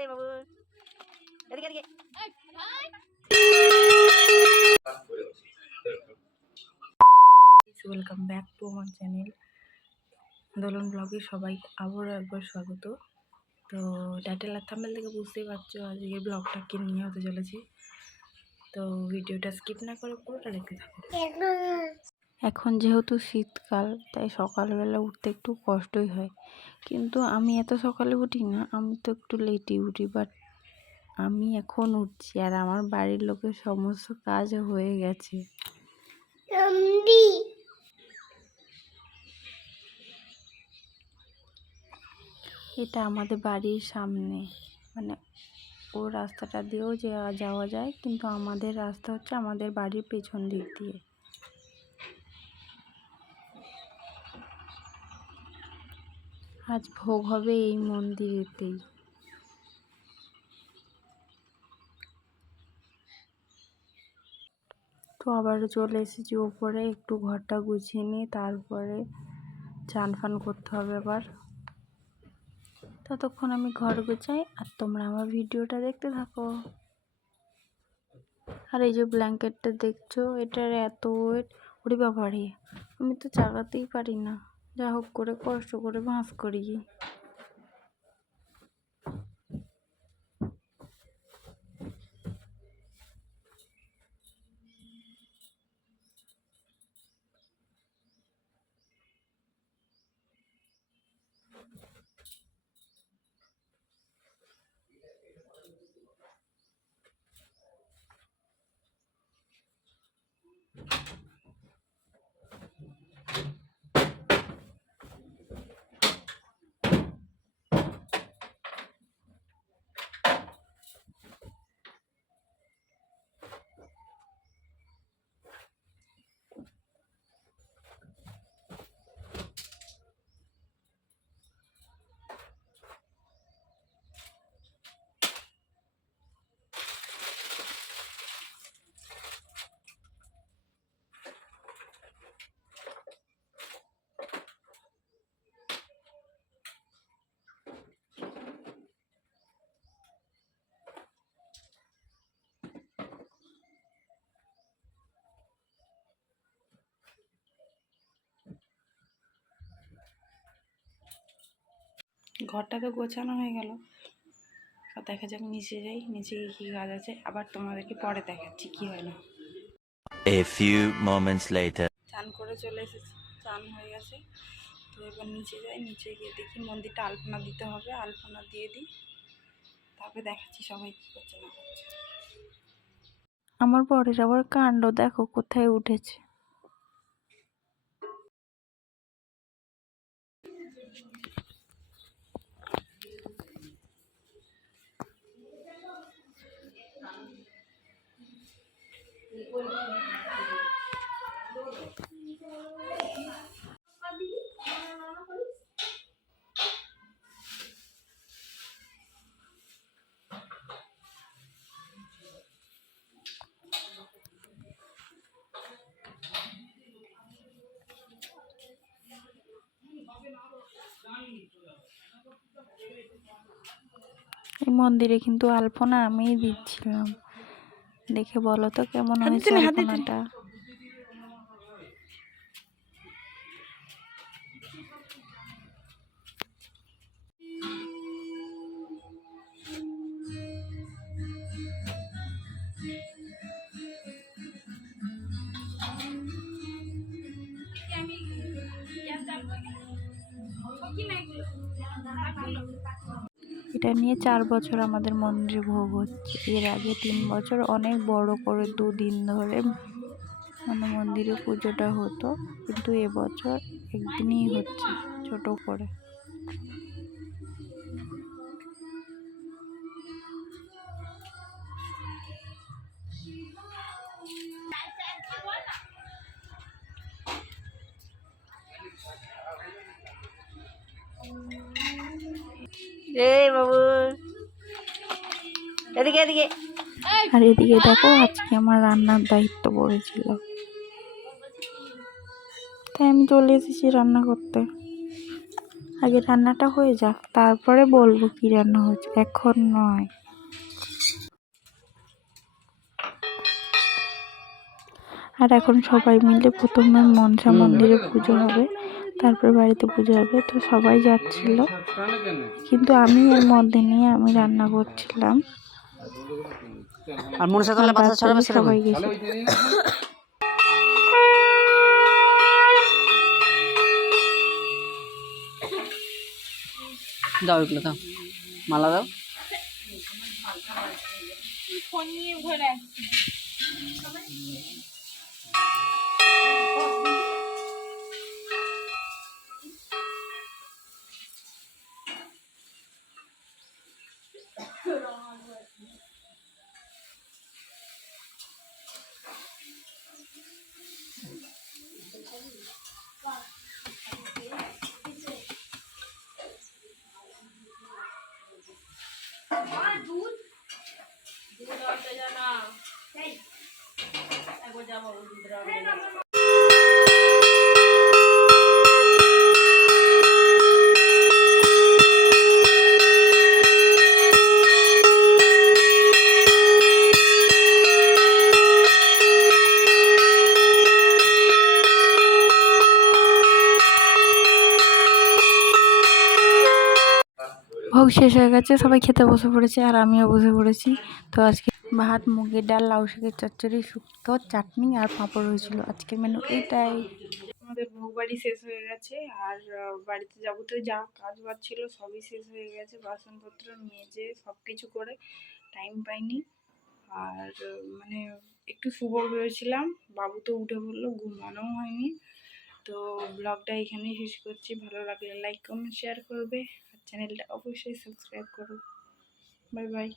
এই বাবু এদিকে এদিকে ওয়েলকাম ব্যাক টু আমার চ্যানেল দোলন ব্লগে সবাই আবারও একবার স্বাগত। তো টাইটেল আর থাম্বেল থেকে বুঝতেই পারছ আজকে ব্লগটা কি নিয়ে হতে চলেছে। তো ভিডিওটা স্কিপ না করে পুরোটা দেখতে থাকো। এখন যেহেতু শীতকাল তাই সকালবেলা উঠতে একটু কষ্টই হয়। কিন্তু আমি এত সকালে উঠি না আমি তো একটু লেটই উঠি বাট আমি এখন উঠছি আর আমার বাড়ির লোকের সমস্ত কাজ হয়ে গেছে। এটা আমাদের বাড়ির সামনে। মানে ও রাস্তাটা দিয়েও যাওয়া যাওয়া যায় কিন্তু আমাদের রাস্তা হচ্ছে আমাদের বাড়ির পেছন দিক দিয়ে। আজ ভোগ হবে এই মন্দিরেতেই। তো আবার চলে এসেছি ওপরে, একটু ঘরটা গুছিয়ে নিয়ে তারপরে চান ফান করতে হবে আবার। ততক্ষণ আমি ঘর গুছাই, আর তোমরা আমার ভিডিওটা দেখতে থাকো। আর এই যে ব্ল্যাঙ্কেটটা দেখছ, এটার এত ওয়েট ওরে বাবারে, আমি তো চাগাতেই পারি না। যা হোক করে কষ্ট করে ভাঁজ করি। ঘরটা তো গোছানো হয়ে গেল। আর দেখা যাক নিচে যাই নিচে গিয়ে কী কাজ আছে। আবার তোমাদেরকে পরে দেখাচ্ছি কী হয় না। A few moments later. চান করে চলে এসেছি চান হয়ে গেছে। তো এবার নিচে যাই নিচে গিয়ে দেখি মন্দিরটা আলপনা দিতে হবে আলপনা দিয়ে দিই। তারপরে দেখাচ্ছি সবাই কী করছে না করছে। আমার বরের আবার কাণ্ড দেখো কোথায় উঠেছে। এই মন্দিরে কিন্তু আলপনা আমিই দিচ্ছিলাম। দেখে বলো তো কেমন হয়েছে আলপনাটা? এটা নিয়ে চার বছর আমাদের মন্দিরে ভোগ হচ্ছে। এর আগে তিন বছর অনেক বড় করে দুদিন ধরে মানে মন্দিরে পুজোটা হতো। কিন্তু এবছর একদিনই হচ্ছে ছোট করে। এই বাবু এদিকে এদিকে। আর এদিকে দেখো, আজকে আমার রান্নার দায়িত্ব পড়েছিল। তাই আমি চলে এসেছি রান্না করতে। আগে রান্নাটা হয়ে যাক, তারপরে বলব কি রান্না হয়েছে। এখন নয়। আর এখন সবাই মিলে প্রথমে মনসা মন্দিরে পুজো হবে, তারপরে বাড়িতে পুজো হবে। তো সবাই যাচ্ছিল। কিন্তু আমি এর মধ্যে নিয়ে আমি রান্না করছিলাম। আর মনসা তাহলে বাচ্চা ছড়াবে সেটা গেছে। দাও এগুলো দাও। মালা দাও। দুধ। দুধ আনতে জানা একবার যাব দুধ ভোগ শেষ হয়ে গেছে, সবাই খেতে বসে পড়েছে আর আমিও বসে পড়েছি। তো আজকে ভাত, মুগের ডাল, লাউ শাকের চচ্চড়ি, শুক্তো, চাটনি আর পাঁপড় হয়েছিল। আজকের মেনু এইটাই আমাদের ভোগ বাড়ি শেষ হয়ে গেছে আর বাড়িতে যাবতীয় যা কাজ বাজ ছিল সবই শেষ হয়ে গেছে। বাসনপত্র, মেজে সব কিছু করে টাইম পাইনি। আর মানে একটু শুভ ভেবেছিলাম, বাবু তো উঠে বলল ঘুমানোও হয়নি। তো ব্লগটা এখানেই শেষ করছি। ভালো লাগলে লাইক কমেন্ট শেয়ার করবে। চ্যানেলটা অবশ্যই সাবস্ক্রাইব করুন বাই বাই